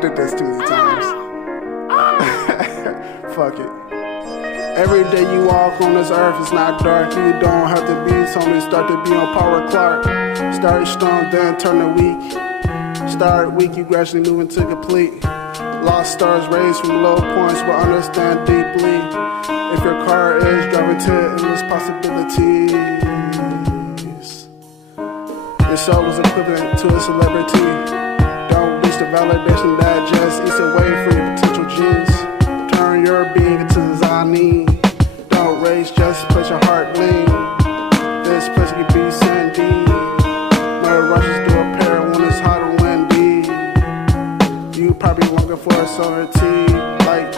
did this too many times. Fuck it. Every day you walk on this earth, it's not dark. You don't have to be something. Start to be on Power Clark. Start strong, then turn to weak. Start weak, you gradually move into complete. Lost stars raised from low points, but understand deeply. If your car is driving to endless possibilities, your soul is equivalent to a celebrity. Don't reach the validation that just eats away from your potential genes. Turn your being into designing. Don't race, just let your heart bleed. This place can be sandy. Mother rushes through a pair when it's hot and windy. You probably looking for a solar tea, like